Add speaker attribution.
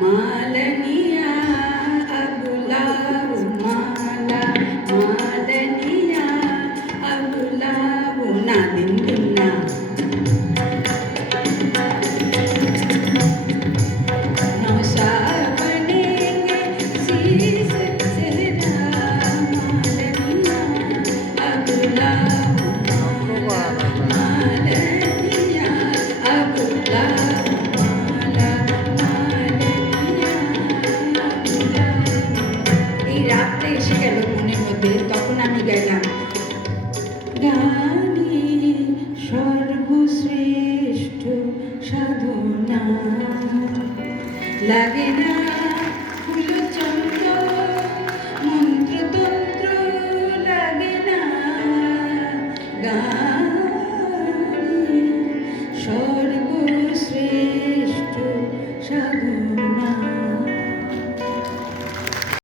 Speaker 1: മാലനി রাত্রে এসে গেল মনের মধ্যে, তখন আমি গেলাম। গানে সর্বশ্রেষ্ঠ সাধনা। লাগে না ফুলচন্দ্র, মন্ত্রতন্ত্র, লাগে না গান সর্বশ্রেষ্ঠ সাধু